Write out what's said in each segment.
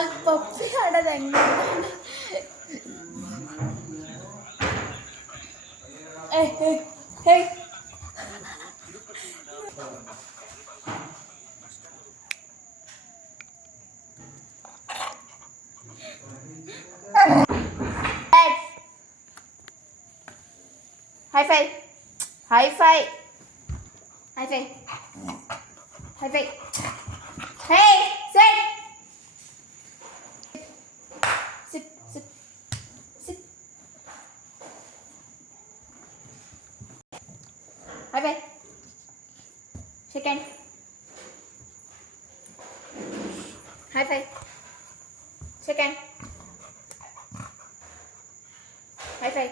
ಅಲ್ಲಿ ಪಪ್ಪಿ ಆಡೋದು ಹೆಂಗೆ hey high five high five high five high five hey sit sit sit sit high five second high five second high five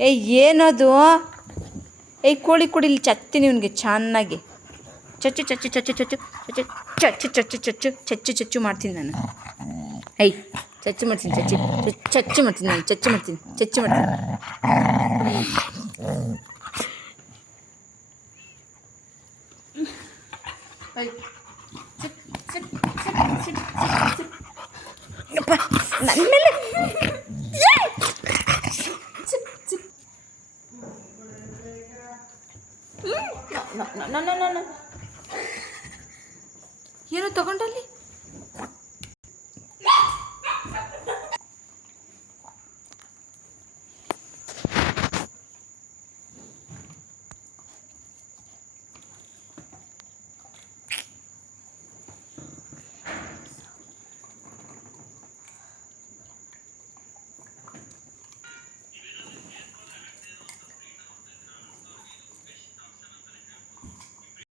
ಏಯ್ ಏನದು ಏಯ್ ಕೋಳಿ ಕೊಡಿಲಿ ಚತ್ತೀನಿ ಇವನಿಗೆ ಚೆನ್ನಾಗಿ ಚಚ್ಚು ಚಚ್ಚು ಚಚ್ಚು ಚಚ್ಚು ಚಚ್ಚು ಚಚ್ಚು ಚಚ್ಚು ಚಚ್ಚು ಚಚ್ಚು ಮಾಡ್ತೀನಿ ನಾನು ಐ ಚಚ್ಚು ಮಾಡ್ತೀನಿ ಚಚ್ಚು ಮಾಡ್ತೀನಿ ನಾನು ಚಚ್ಚು ಮಾಡ್ತೀನಿ ನನ್ನ ಮೇಲೆ